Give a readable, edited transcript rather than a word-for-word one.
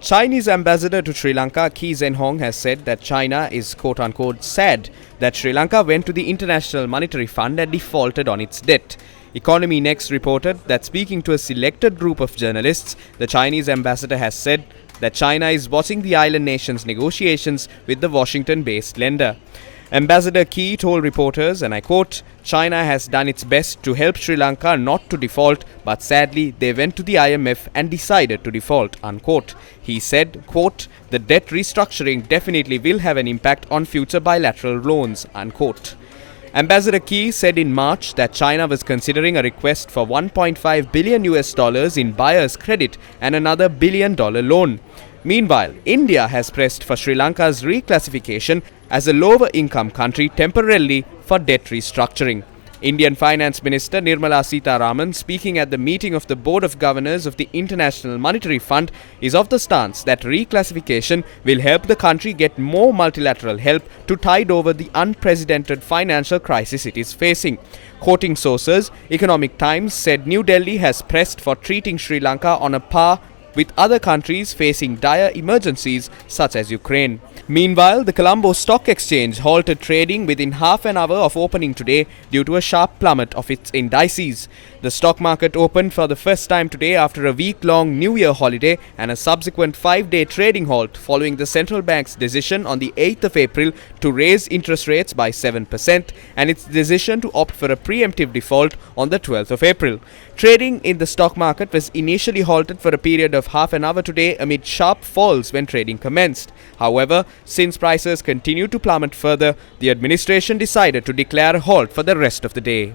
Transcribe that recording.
Chinese ambassador to Sri Lanka, Kee Zhenhong, has said that China is quote-unquote sad that Sri Lanka went to the International Monetary Fund and defaulted on its debt. Economy Next reported that speaking to a selected group of journalists, the Chinese ambassador has said that China is watching the island nation's negotiations with the Washington-based lender. Ambassador Kee told reporters, and I quote, "China has done its best to help Sri Lanka not to default, but sadly they went to the IMF and decided to default," unquote. He said, quote, "The debt restructuring definitely will have an impact on future bilateral loans," unquote. Ambassador Kee said in March that China was considering a request for $1.5 billion in buyer's credit and another $1 billion loan. Meanwhile, India has pressed for Sri Lanka's reclassification as a lower income country temporarily for debt restructuring. Indian Finance Minister Nirmala Sitharaman, speaking at the meeting of the Board of Governors of the International Monetary Fund, is of the stance that reclassification will help the country get more multilateral help to tide over the unprecedented financial crisis it is facing. Quoting sources, Economic Times said New Delhi has pressed for treating Sri Lanka on a par with other countries facing dire emergencies such as Ukraine. Meanwhile, the Colombo Stock Exchange halted trading within half an hour of opening today due to a sharp plummet of its indices. The stock market opened for the first time today after a week-long New Year holiday and a subsequent 5-day trading halt following the central bank's decision on the 8th of April to raise interest rates by 7% and its decision to opt for a preemptive default on the 12th of April. Trading in the stock market was initially halted for a period of half an hour today amid sharp falls when trading commenced. However, since prices continued to plummet further, the administration decided to declare a halt for the rest of the day.